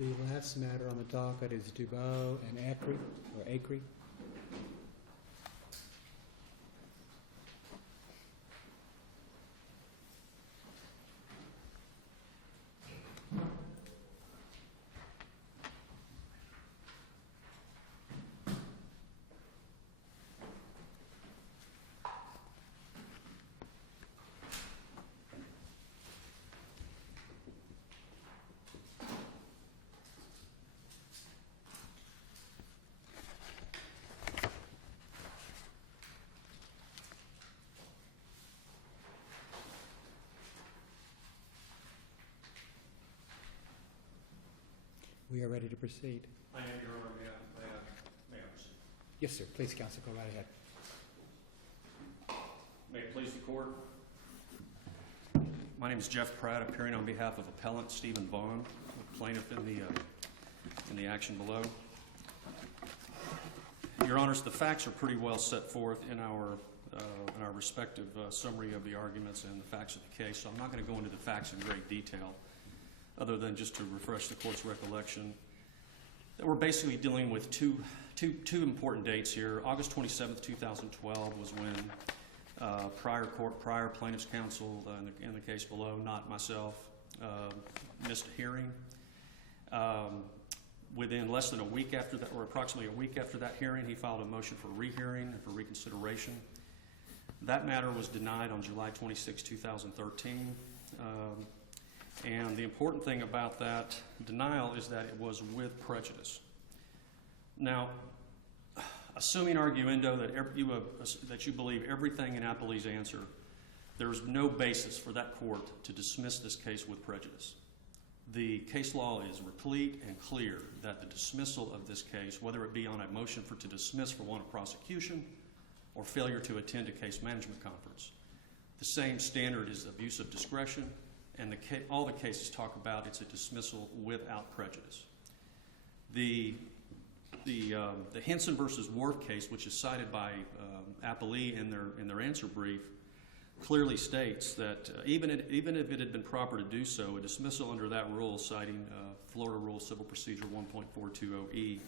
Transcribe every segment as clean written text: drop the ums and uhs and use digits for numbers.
The last matter on the docket is Dubois and Acre, or Acre. We are ready to proceed. I am, Your Honor. May I proceed? Yes, sir. Please, counsel, go right ahead. May it please the court. My name is Jeff Pratt, appearing on behalf of Appellant Stephen Vaughn, the plaintiff in the action below. Your Honors, the facts are pretty well set forth in our respective summary of the arguments and the facts of the case, so I'm not going to go into the facts in great detail, other than just to refresh the court's recollection. That we're basically dealing with two important dates here. August 27th, 2012 was when prior plaintiff's counsel in the case below, not myself, missed a hearing. Within less than a week after that, or approximately a week after that hearing, he filed a motion for rehearing and for reconsideration. That matter was denied on July 26, 2013. And the important thing about that denial is that it was with prejudice. Now, assuming arguendo that you believe everything in Appellee's answer, there is no basis for that court to dismiss this case with prejudice. The case law is replete and clear that the dismissal of this case, whether it be on a motion to dismiss for want of prosecution or failure to attend a case management conference, the same standard is abuse of discretion. And all the cases talk about it's a dismissal without prejudice. The Henson versus Worf case, which is cited by Appellee in their answer brief, clearly states that even if it had been proper to do so, a dismissal under that rule, citing Florida Rule Civil Procedure 1.420E,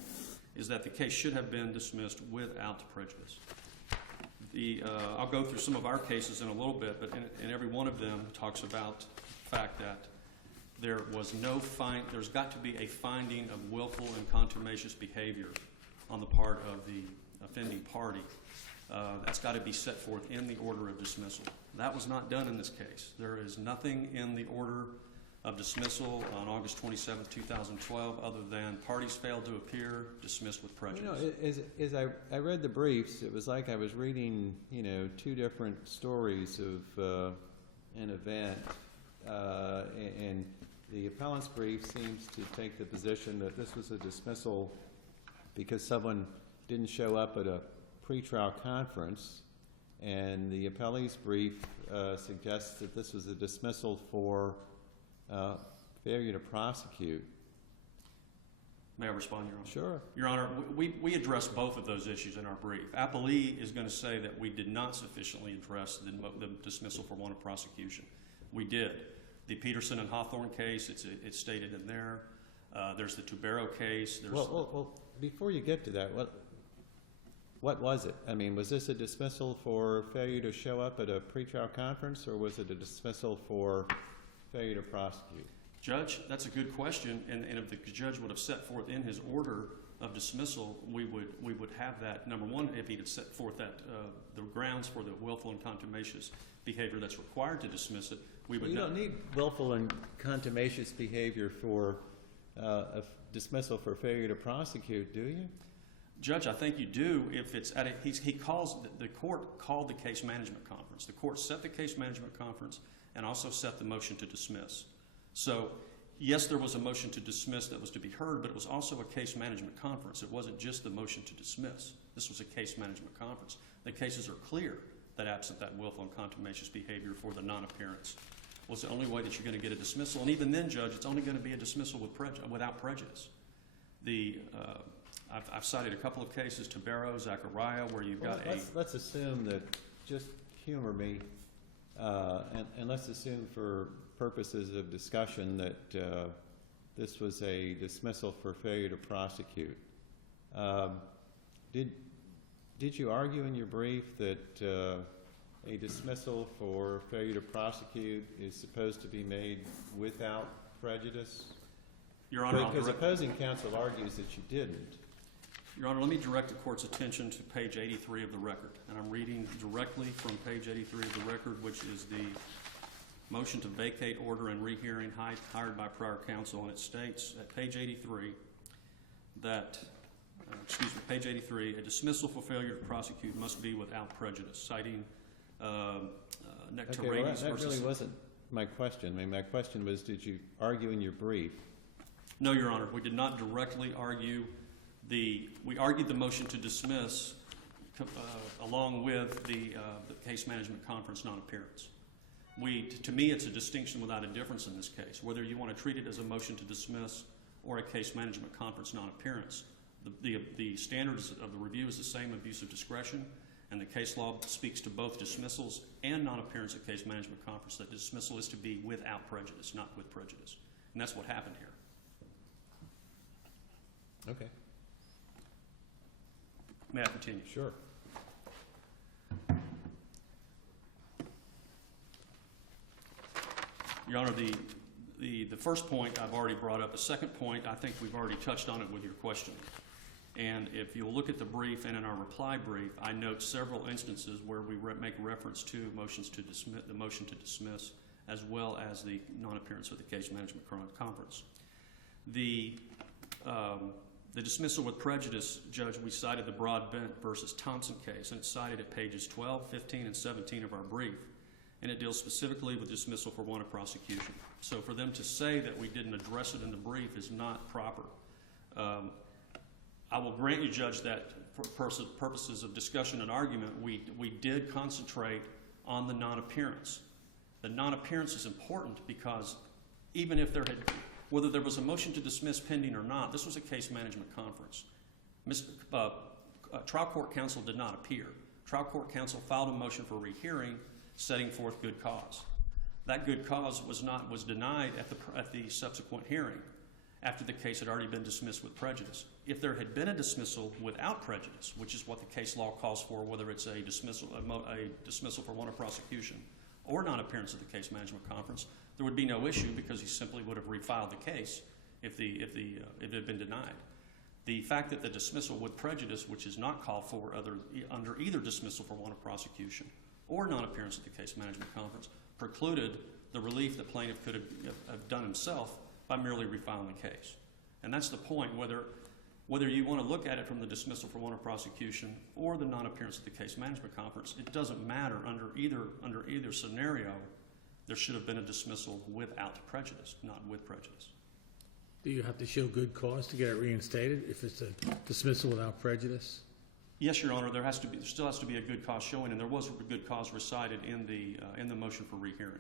is that the case should have been dismissed without prejudice. I'll go through some of our cases in a little bit, but in every one of them talks about fact that there's got to be a finding of willful and contumacious behavior on the part of the offending party. That's got to be set forth in the order of dismissal. That was not done in this case. There is nothing in the order of dismissal on August 27, 2012, other than parties failed to appear, dismissed with prejudice. You know, as I read the briefs, it was like I was reading, two different stories of an event. And the appellant's brief seems to take the position that this was a dismissal because someone didn't show up at a pretrial conference, and the appellee's brief suggests that this was a dismissal for failure to prosecute. May I respond, Your Honor? Sure. Your Honor, we address both of those issues in our brief. Appellee is going to say that we did not sufficiently address the dismissal for want of prosecution. We did. The Peterson and Hawthorne case, it's stated in there. There's the Tubero case. Well, before you get to that, what was it? I mean, was this a dismissal for failure to show up at a pretrial conference, or was it a dismissal for failure to prosecute? Judge, that's a good question, and if the judge would have set forth in his order of dismissal, we would have that. Number one, if he had set forth that the grounds for the willful and contumacious behavior that's required to dismiss it, we would. You don't need willful and contumacious behavior for a dismissal for failure to prosecute, do you? Judge, I think you do if it's at the court called the case management conference. The court set the case management conference and also set the motion to dismiss. So, yes, there was a motion to dismiss that was to be heard, but it was also a case management conference. It wasn't just the motion to dismiss. This was a case management conference. The cases are clear that absent that willful and contumacious behavior for the non-appearance was the only way that you're going to get a dismissal. And even then, Judge, it's only going to be a dismissal without prejudice. I've cited a couple of cases, Tubero, Zachariah, where you've got Let's assume that, just humor me, and let's assume for purposes of discussion that this was a dismissal for failure to prosecute. Did you argue in your brief that a dismissal for failure to prosecute is supposed to be made without prejudice? Your Honor, because opposing counsel argues that you didn't. Your Honor, let me direct the Court's attention to page 83 of the record. And I'm reading directly from page 83 of the record, which is the motion to vacate order and rehearing hired by prior counsel. And it states at page 83 that, page 83, a dismissal for failure to prosecute must be without prejudice, citing Nectarides that versus... really wasn't my question. I mean, my question was, did you argue in your brief? No, Your Honor, we did not directly argue we argued the motion to dismiss along with the case management conference non-appearance. To me, it's a distinction without a difference in this case. Whether you want to treat it as a motion to dismiss or a case management conference non-appearance, the standards of the review is the same, abuse of discretion, and the case law speaks to both dismissals and non-appearance at case management conference. That dismissal is to be without prejudice, not with prejudice. And that's what happened here. Okay. May I continue? Sure. Your Honor, the first point I've already brought up. The second point, I think we've already touched on it with your question. And if you'll look at the brief and in our reply brief, I note several instances where we make reference to motions to dismiss, the motion to dismiss, as well as the non-appearance of the case management conference. The dismissal with prejudice, Judge, we cited the Broadbent versus Thompson case, and it's cited at pages 12, 15, and 17 of our brief. And it deals specifically with dismissal for want of prosecution. So for them to say that we didn't address it in the brief is not proper. I will grant you, Judge, that for purposes of discussion and argument, we did concentrate on the non-appearance. The non-appearance is important because even if whether there was a motion to dismiss pending or not, this was a case management conference. Trial court counsel did not appear. Trial court counsel filed a motion for rehearing, setting forth good cause. That good cause was denied at the subsequent hearing after the case had already been dismissed with prejudice. If there had been a dismissal without prejudice, which is what the case law calls for, whether it's a dismissal for want of prosecution or non-appearance at the case management conference, there would be no issue because he simply would have refiled the case if it had been denied. The fact that the dismissal with prejudice, which is not called for under either dismissal for want of prosecution or non-appearance at the case management conference, precluded the relief the plaintiff could have done himself by merely refiling the case. And that's the point, whether you want to look at it from the dismissal for want of prosecution or the non-appearance at the case management conference, it doesn't matter. Under either scenario, there should have been a dismissal without prejudice, not with prejudice. Do you have to show good cause to get it reinstated if it's a dismissal without prejudice? Yes, Your Honor. There still has to be a good cause showing, and there was a good cause recited in the motion for rehearing.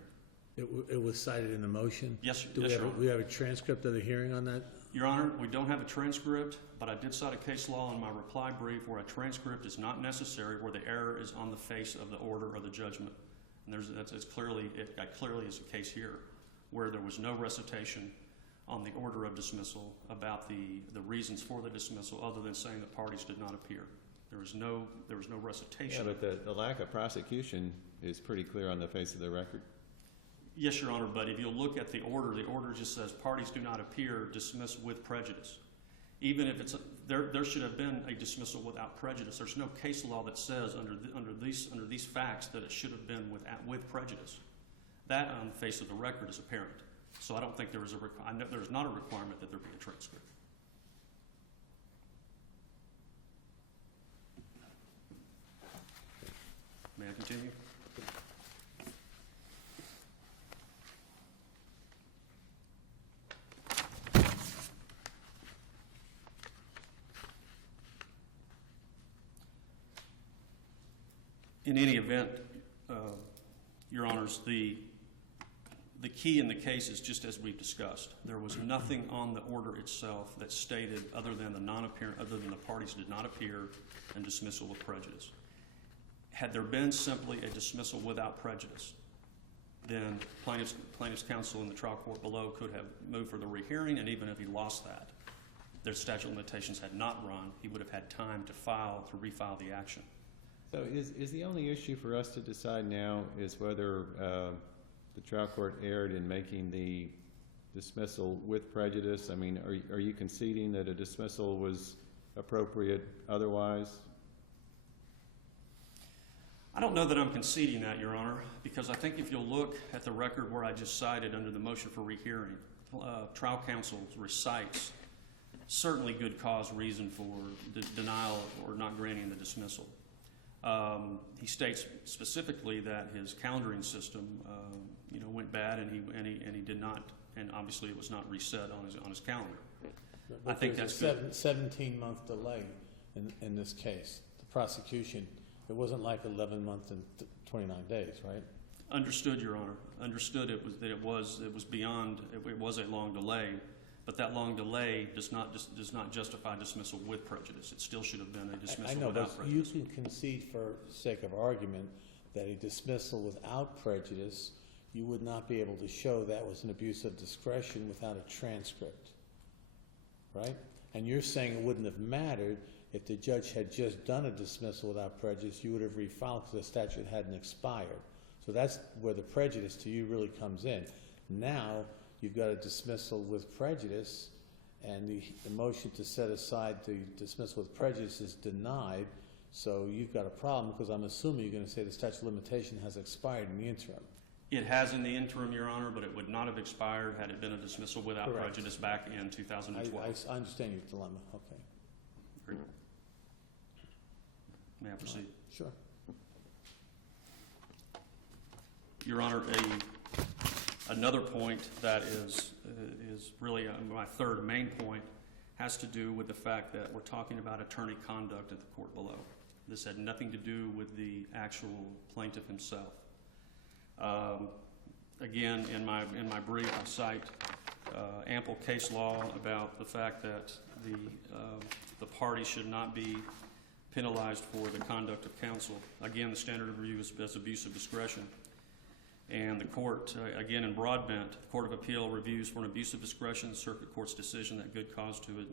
It was cited in the motion? Yes, Your Honor. Do we have a transcript of the hearing on that? Your Honor, we don't have a transcript, but I did cite a case law in my reply brief where a transcript is not necessary where the error is on the face of the order or the judgment. And it clearly is a case here where there was no recitation on the order of dismissal about the reasons for the dismissal other than saying the parties did not appear. There was no recitation. Yeah, but the lack of prosecution is pretty clear on the face of the record. Yes, Your Honor, but if you look at the order just says parties do not appear, dismiss with prejudice. Even if there should have been a dismissal without prejudice. There's no case law that says under these facts that it should have been with prejudice. That on the face of the record is apparent. So I don't think there is not a requirement that there be a transcript. May I continue? In any event, Your Honors, the key in the case is just as we've discussed. There was nothing on the order itself that stated other than the parties did not appear and dismissal with prejudice. Had there been simply a dismissal without prejudice, then plaintiff's counsel in the trial court below could have moved for the rehearing, and even if he lost that, their statute of limitations had not run, he would have had time to refile the action. So is the only issue for us to decide now is whether the trial court erred in making the dismissal with prejudice? I mean, are you conceding that a dismissal was appropriate otherwise? I don't know that I'm conceding that, Your Honor, because I think if you'll look at the record where I just cited under the motion for rehearing, trial counsel recites certainly good cause reason for denial or not granting the dismissal. He states specifically that his calendaring system, went bad, and he did not, and obviously it was not reset on his calendar. I think that's good. 17-month delay in this case. The prosecution, it wasn't like 11 months and 29 days, right? Understood, Your Honor. Understood it was beyond, it was a long delay, but that long delay does not justify dismissal with prejudice. It still should have been a dismissal without prejudice. You can concede for sake of argument that a dismissal without prejudice, you would not be able to show that was an abuse of discretion without a transcript, right? And you're saying it wouldn't have mattered if the judge had just done a dismissal without prejudice, you would have refiled because the statute hadn't expired. So that's where the prejudice to you really comes in. Now you've got a dismissal with prejudice, and the motion to set aside the dismissal with prejudice is denied, so you've got a problem, because I'm assuming you're going to say the statute of limitation has expired in the interim. It has in the interim, Your Honor, but it would not have expired had it been a dismissal without Correct. Prejudice back in 2012. I understand your dilemma. Okay. Agreed. May I proceed? Sure. Your Honor, another point that is really my third main point has to do with the fact that we're talking about attorney conduct at the court below. This had nothing to do with the actual plaintiff himself. Again, in my brief, I cite ample case law about the fact that the party should not be penalized for the conduct of counsel. Again, the standard of review is abuse of discretion. And the court, again in Broadbent, the Court of Appeal reviews for an abuse of discretion the circuit court's decision that good cause to it.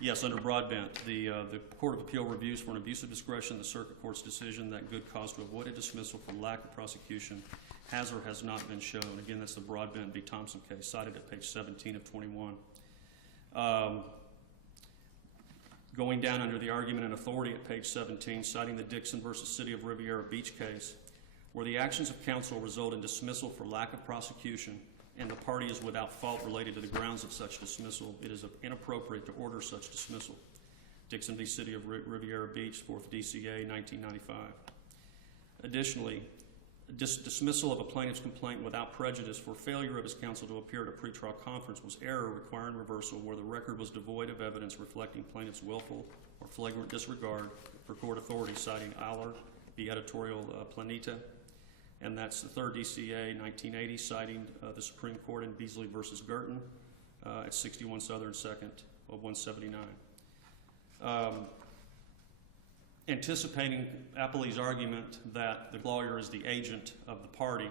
Yes, under Broadbent, the Court of Appeal reviews for an abuse of discretion the circuit court's decision that good cause to avoid a dismissal for lack of prosecution has or has not been shown. Again, that's the Broadbent v. Thompson case, cited at page 17 of 21. Going down under the argument and authority at page 17, citing the Dixon v. City of Riviera Beach case, where the actions of counsel result in dismissal for lack of prosecution and the party is without fault related to the grounds of such dismissal, it is inappropriate to order such dismissal. Dixon v. City of Riviera Beach, 4th DCA, 1995. Additionally, dismissal of a plaintiff's complaint without prejudice for failure of his counsel to appear at a pretrial conference was error requiring reversal where the record was devoid of evidence reflecting plaintiff's willful or flagrant disregard for court authority, citing Aller v. Editorial Planeta. And that's the 3rd DCA, 1980, citing the Supreme Court in Beasley v. Girton at 61 Southern 2nd of 179. Anticipating Appellee's argument that the lawyer is the agent of the party,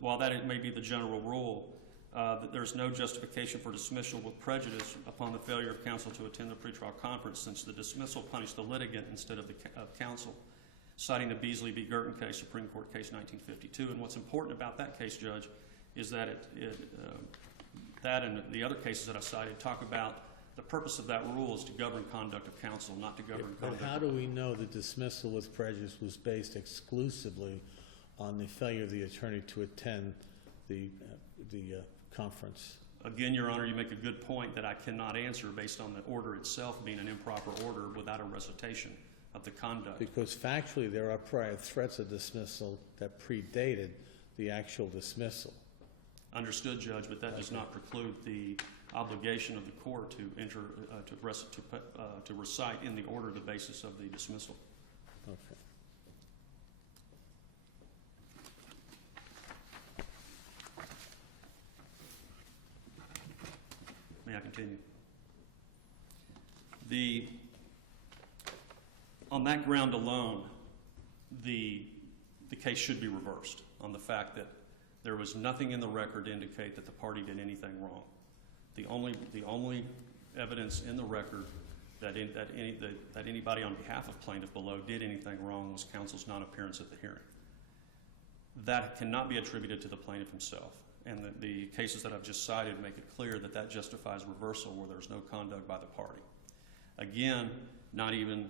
while that may be the general rule, that there's no justification for dismissal with prejudice upon the failure of counsel to attend the pretrial conference, since the dismissal punished the litigant instead of counsel, citing the Beasley v. Girton case, Supreme Court case 1952. And what's important about that case, Judge, is that that and the other cases that I cited talk about the purpose of that rule is to govern conduct of counsel, not to govern conduct. But how do we know the dismissal with prejudice was based exclusively on the failure of the attorney to attend the conference? Again, Your Honor, you make a good point that I cannot answer based on the order itself being an improper order without a recitation of the conduct. Because factually there are prior threats of dismissal that predated the actual dismissal. Understood, Judge, but that does not preclude the obligation of the court to recite in the order the basis of the dismissal. Okay. May I continue? On that ground alone, the case should be reversed on the fact that there was nothing in the record to indicate that the party did anything wrong. The only evidence in the record that anybody on behalf of plaintiff below did anything wrong was counsel's non-appearance at the hearing. That cannot be attributed to the plaintiff himself. And the cases that I've just cited make it clear that that justifies reversal where there's no conduct by the party. Again, not even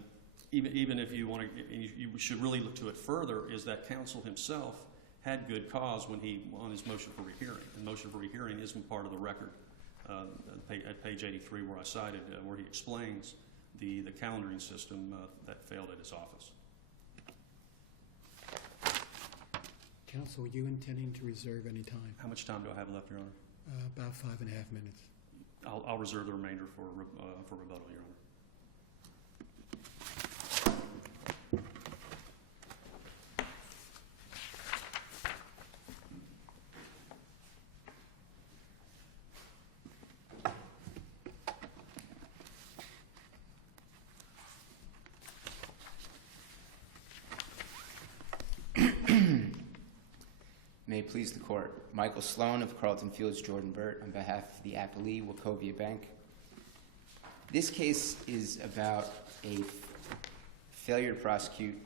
if you want to, and you should really look to it further, is that counsel himself had good cause when he, on his motion for rehearing. The motion for rehearing isn't part of the record at page 83 where I cited, where he explains the calendaring system that failed at his office. Counsel, were you intending to reserve any time? How much time do I have left, Your Honor? About 5.5 minutes. I'll reserve the remainder for rebuttal, Your Honor. May it please the Court. Michael Sloan of Carlton Fields Jordan Burt on behalf of the Appellate Wachovia Bank. This case is about a failure to prosecute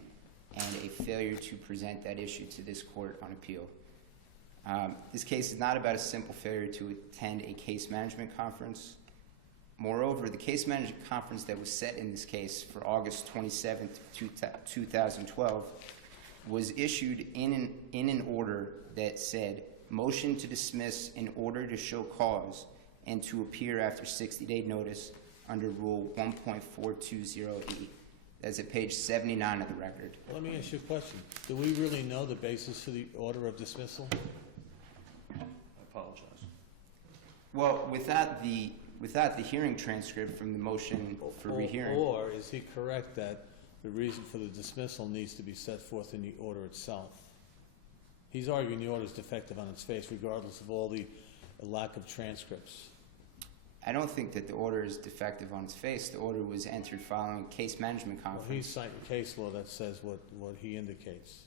and a failure to present that issue to this court on appeal. This case is not about a simple failure to attend a case management conference. Moreover, the case management conference that was set in this case for August 27th, 2012 was issued in an order that said, motion to dismiss in order to show cause and to appear after 60-day notice under Rule 1.420E. That's at page 79 of the record. Well, let me ask you a question. Do we really know the basis for the order of dismissal? I apologize. Well, without the hearing transcript from the motion for rehearing. Or is he correct that the reason for the dismissal needs to be set forth in the order itself? He's arguing the order is defective on its face, regardless of all the lack of transcripts. I don't think that the order is defective on its face. The order was entered following a case management conference. Well, he's citing case law that says what he indicates.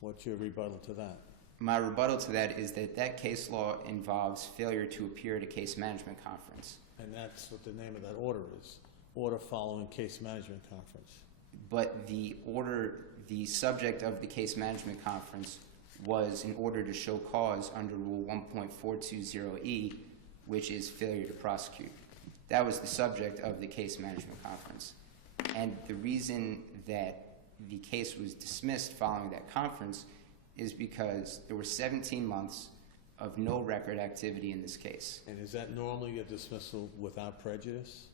What's your rebuttal to that? My rebuttal to that is that case law involves failure to appear at a case management conference. And that's what the name of that order is. Order following case management conference. But the subject of the case management conference was in order to show cause under Rule 1.420E, which is failure to prosecute. That was the subject of the case management conference. And the reason that the case was dismissed following that conference is because there were 17 months of no record activity in this case. And is that normally a dismissal without prejudice?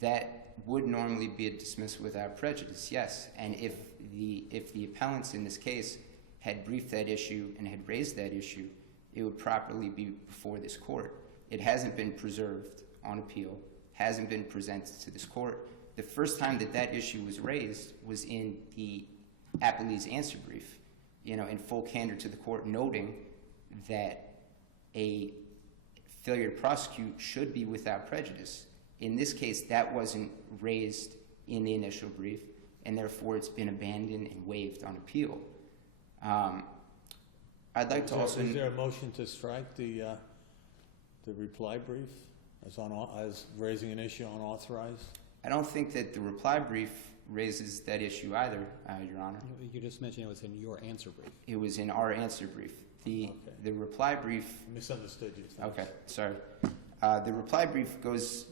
That would normally be a dismissal without prejudice, yes. And if the appellants in this case had briefed that issue and had raised that issue, it would properly be before this court. It hasn't been preserved on appeal, hasn't been presented to this court. The first time that issue was raised was in the Appellee's answer brief, in full candor to the court, noting that a failure to prosecute should be without prejudice. In this case, that wasn't raised in the initial brief, and therefore it's been abandoned and waived on appeal. I'd like to also... Is there a motion to strike the reply brief as raising an issue unauthorized? I don't think that the reply brief raises that issue either, Your Honor. You just mentioned it was in your answer brief. It was in our answer brief. The reply brief... I misunderstood you. Thanks. Okay, sorry. The reply brief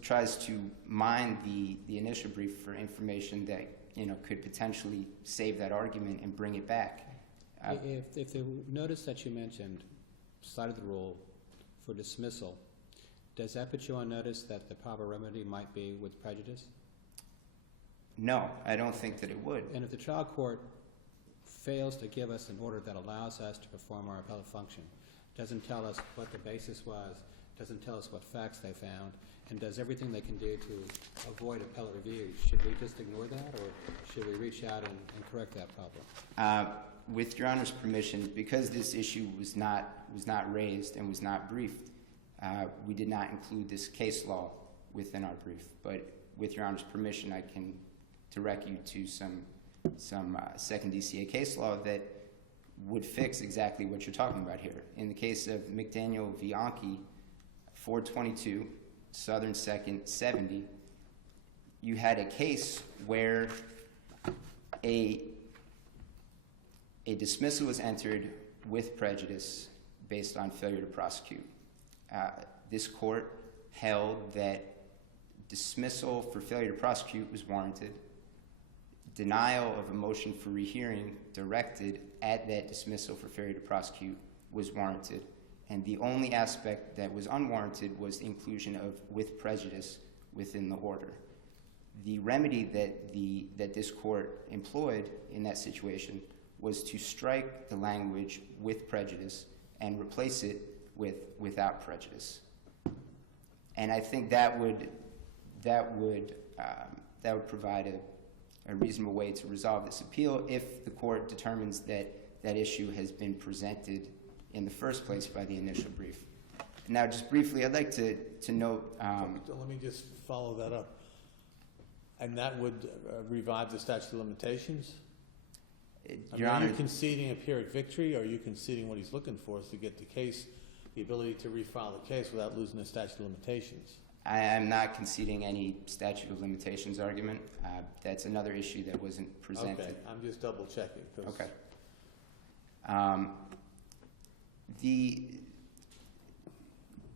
tries to mine the initial brief for information that could potentially save that argument and bring it back. If the notice that you mentioned cited the rule for dismissal, does that put you on notice that the proper remedy might be with prejudice? No, I don't think that it would. And if the trial court fails to give us an order that allows us to perform our appellate function, doesn't tell us what the basis was, doesn't tell us what facts they found, and does everything they can do to avoid appellate review, should we just ignore that, or should we reach out and correct that problem? With Your Honor's permission, because this issue was not raised and was not briefed, we did not include this case law within our brief. But with Your Honor's permission, I can direct you to some second DCA case law that would fix exactly what you're talking about here. In the case of McDaniel v. Anki, 422, Southern 2nd, 70, you had a case where a dismissal was entered with prejudice based on failure to prosecute. This court held that dismissal for failure to prosecute was warranted. Denial of a motion for rehearing directed at that dismissal for failure to prosecute was warranted. And the only aspect that was unwarranted was the inclusion of with prejudice within the order. The remedy that this court employed in that situation was to strike the language with prejudice and replace it with without prejudice. And I think that would provide a reasonable way to resolve this appeal if the court determines that that issue has been presented in the first place by the initial brief. Now, just briefly, I'd like to note... Let me just follow that up. And that would revive the statute of limitations? Your Are Honor, you conceding a Pyrrhic victory, or are you conceding what he's looking for is to get the case, the ability to refile the case without losing the statute of limitations? I am not conceding any statute of limitations argument. That's another issue that wasn't presented. Okay, I'm just double checking. Okay.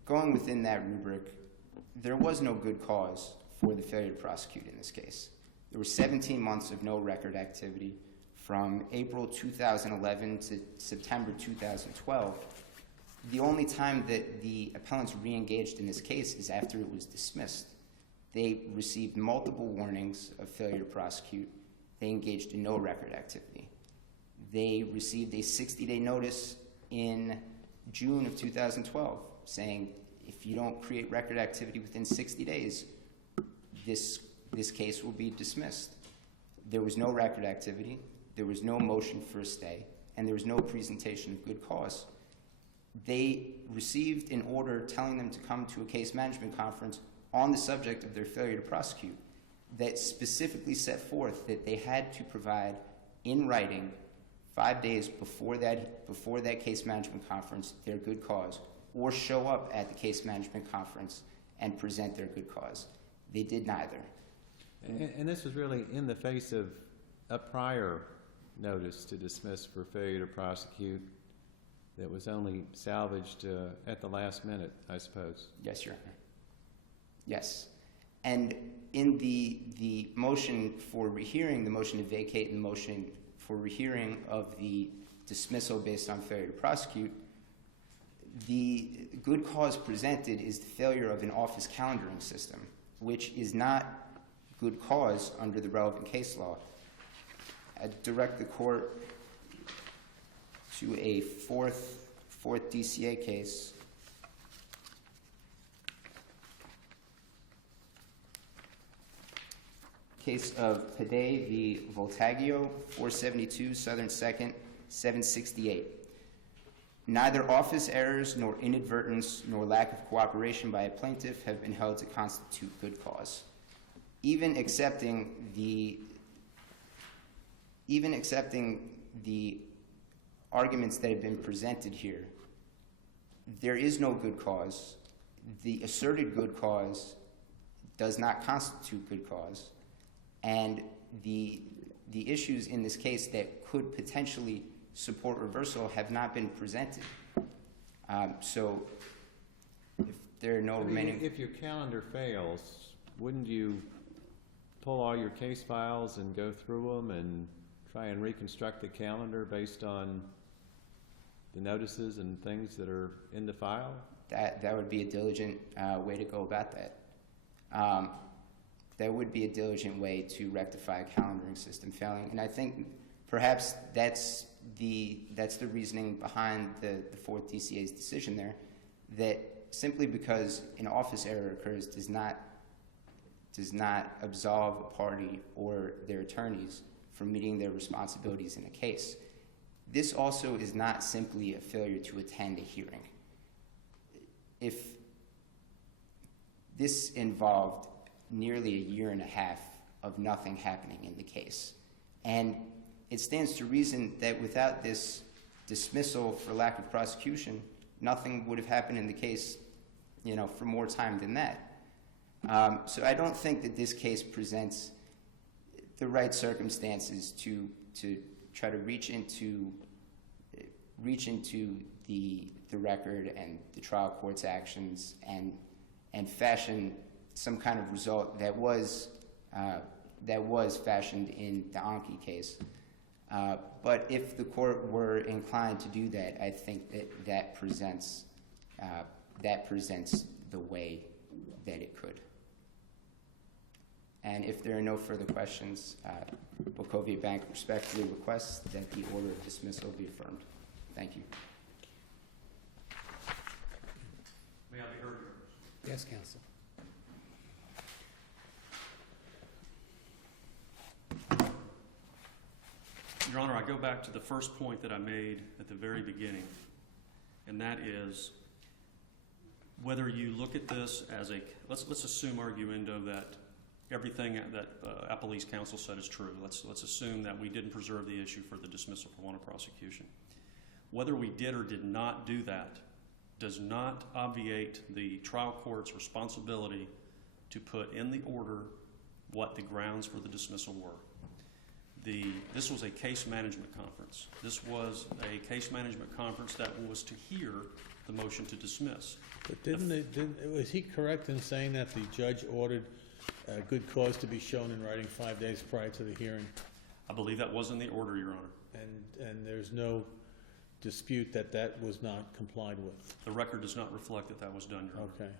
Going within that rubric, there was no good cause for the failure to prosecute in this case. There were 17 months of no record activity from April 2011 to September 2012. The only time that the appellants re-engaged in this case is after it was dismissed. They received multiple warnings of failure to prosecute. They engaged in no record activity. They received a 60-day notice in June of 2012 saying, if you don't create record activity within 60 days, this case will be dismissed. There was no record activity, there was no motion for a stay, and there was no presentation of good cause. They received an order telling them to come to a case management conference on the subject of their failure to prosecute that specifically set forth that they had to provide in writing 5 days before that case management conference their good cause, or show up at the case management conference and present their good cause. They did neither. And this was really in the face of a prior notice to dismiss for failure to prosecute that was only salvaged at the last minute, I suppose. Yes, Your Honor. Yes. And in the motion for rehearing, the motion to vacate, and the motion for rehearing of the dismissal based on failure to prosecute, the good cause presented is the failure of an office calendaring system, which is not good cause under the relevant case law. I direct the court to a fourth DCA case. Case of Pade v. Voltaggio, 472 Southern 2nd, 768. Neither office errors nor inadvertence nor lack of cooperation by a plaintiff have been held to constitute good cause. Even accepting the arguments that have been presented here, there is no good cause. The asserted good cause does not constitute good cause. And the issues in this case that could potentially support reversal have not been presented. So if there are no remaining... If your calendar fails, wouldn't you pull all your case files and go through them and try and reconstruct the calendar based on the notices and things that are in the file? That would be a diligent way to go about that. That would be a diligent way to rectify a calendaring system failing. And I think perhaps that's the reasoning behind the fourth DCA's decision there, that simply because an office error occurs does not absolve a party or their attorneys from meeting their responsibilities in a case. This also is not simply a failure to attend a hearing. If this involved nearly a year and a half of nothing happening in the case, And it stands to reason that without this dismissal for lack of prosecution, nothing would have happened in the case, for more time than that. So I don't think that this case presents the right circumstances to try to reach into the record and the trial court's actions and fashion some kind of result that was fashioned in the Anki case. But if the court were inclined to do that, I think that presents the way that it could. And if there are no further questions, Wachovia Bank respectfully requests that the order of dismissal be affirmed. Thank you. May I be heard? Yes, counsel. Your Honor, I go back to the first point that I made at the very beginning, and that is whether you look at this as let's assume arguendo that everything that Appellee's counsel said is true. Let's assume that we didn't preserve the issue for the dismissal for want of prosecution. Whether we did or did not do that does not obviate the trial court's responsibility to put in the order what the grounds for the dismissal were. This was a case management conference. This was a case management conference that was to hear the motion to dismiss. But was he correct in saying that the judge ordered good cause to be shown in writing 5 days prior to the hearing? I believe that was in the order, Your Honor. And there's no dispute that was not complied with? The record does not reflect that was done, Your Honor. Okay.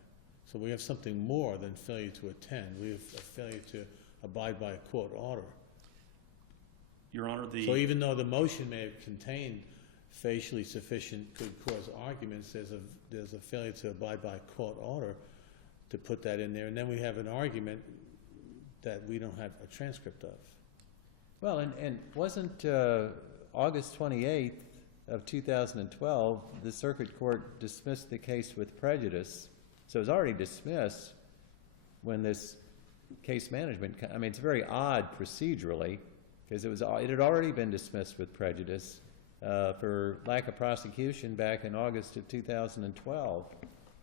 So we have something more than failure to attend. We have a failure to abide by a court order. Your Honor, So even though the motion may have contained facially sufficient good cause arguments, there's a failure to abide by a court order to put that in there, and then we have an argument that we don't have a transcript of. Well, and wasn't August 28th of 2012, the circuit court dismissed the case with prejudice, so it was already dismissed when this case management, it's very odd procedurally, because it had already been dismissed with prejudice for lack of prosecution back in August of 2012.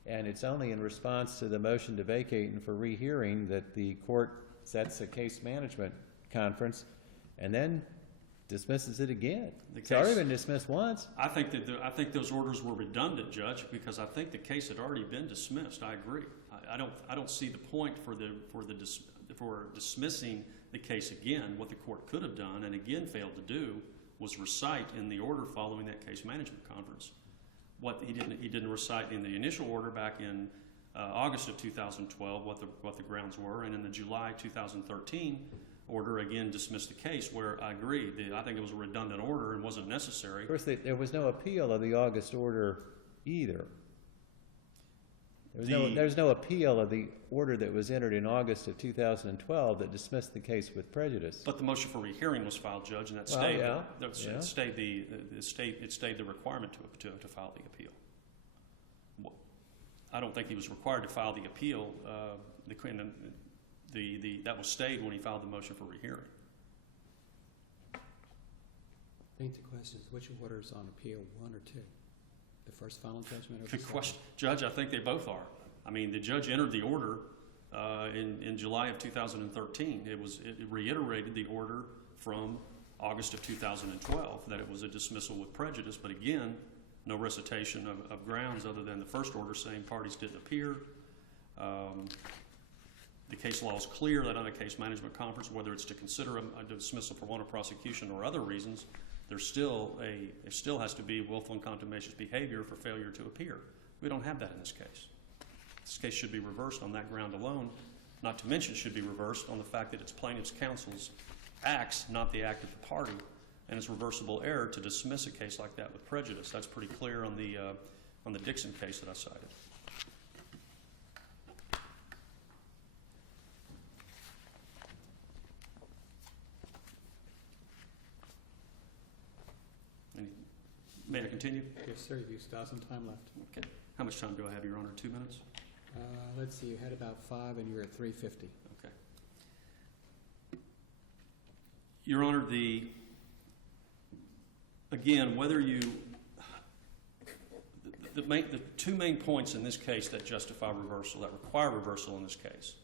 And it's only in response to the motion to vacate and for rehearing that the court sets a case management conference and then dismisses it again. It's already been dismissed once. I think those orders were redundant, Judge, because I think the case had already been dismissed. I agree. I don't see the point for dismissing the case again. What the court could have done and again failed to do was recite in the order following that case management conference what he didn't recite in the initial order back in August of 2012 what the grounds were, and in the July 2013 order again dismissed the case, where I agree. I think it was a redundant order and wasn't necessary. Of course, there was no appeal of the August order either. There's no appeal of the order that was entered in August of 2012 that dismissed the case with prejudice. But the motion for rehearing was filed, Judge, and that stayed it stayed the requirement to file the appeal. I don't think he was required to file the appeal. That was stayed when he filed the motion for rehearing. I think the question is which order is on appeal, 1 or 2? The first final judgment or the Good question. Judge, I think they both are. The judge entered the order in July of 2013. It reiterated the order from August of 2012 that it was a dismissal with prejudice, but again, no recitation of grounds other than the first order saying parties didn't appear. The case law is clear that on a case management conference, whether it's to consider a dismissal for want of prosecution or other reasons, there still has to be willful and contumacious behavior for failure to appear. We don't have that in this case. This case should be reversed on that ground alone, not to mention should be reversed on the fact that it's plaintiff's counsel's acts, not the act of the party, and it's reversible error to dismiss a case like that with prejudice. That's pretty clear on the Dixon case that I cited. May I continue? Yes, sir. You've got some time left. Okay. How much time do I have, Your Honor? 2 minutes? Let's see. You had about 5, and you're at 3:50. Okay. Your Honor, again, whether you, the two main points in this case that justify reversal, that require reversal in this case,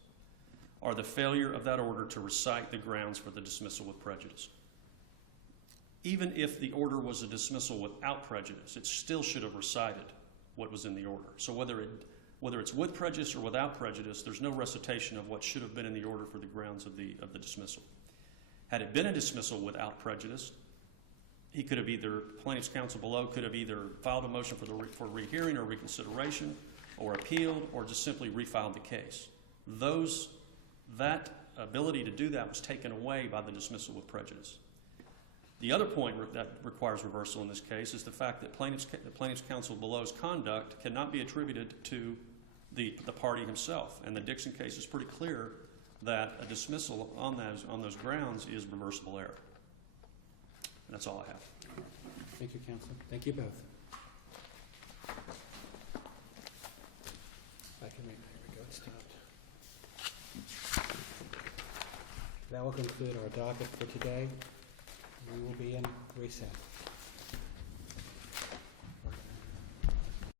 are the failure of that order to recite the grounds for the dismissal with prejudice. Even if the order was a dismissal without prejudice, it still should have recited what was in the order. So whether it's with prejudice or without prejudice, there's no recitation of what should have been in the order for the grounds of the dismissal. Had it been a dismissal without prejudice, he could have either, plaintiff's counsel below could have either filed a motion for rehearing or reconsideration, or appealed, or just simply refiled the case. That ability to do that was taken away by the dismissal with prejudice. The other point that requires reversal in this case is the fact that plaintiff's counsel below's conduct cannot be attributed to the party himself. And the Dixon case is pretty clear that a dismissal on those grounds is reversible error. And that's all I have. Thank you, counsel. Thank you both. There we go, it stopped. That will conclude our docket for today. We will be in recess.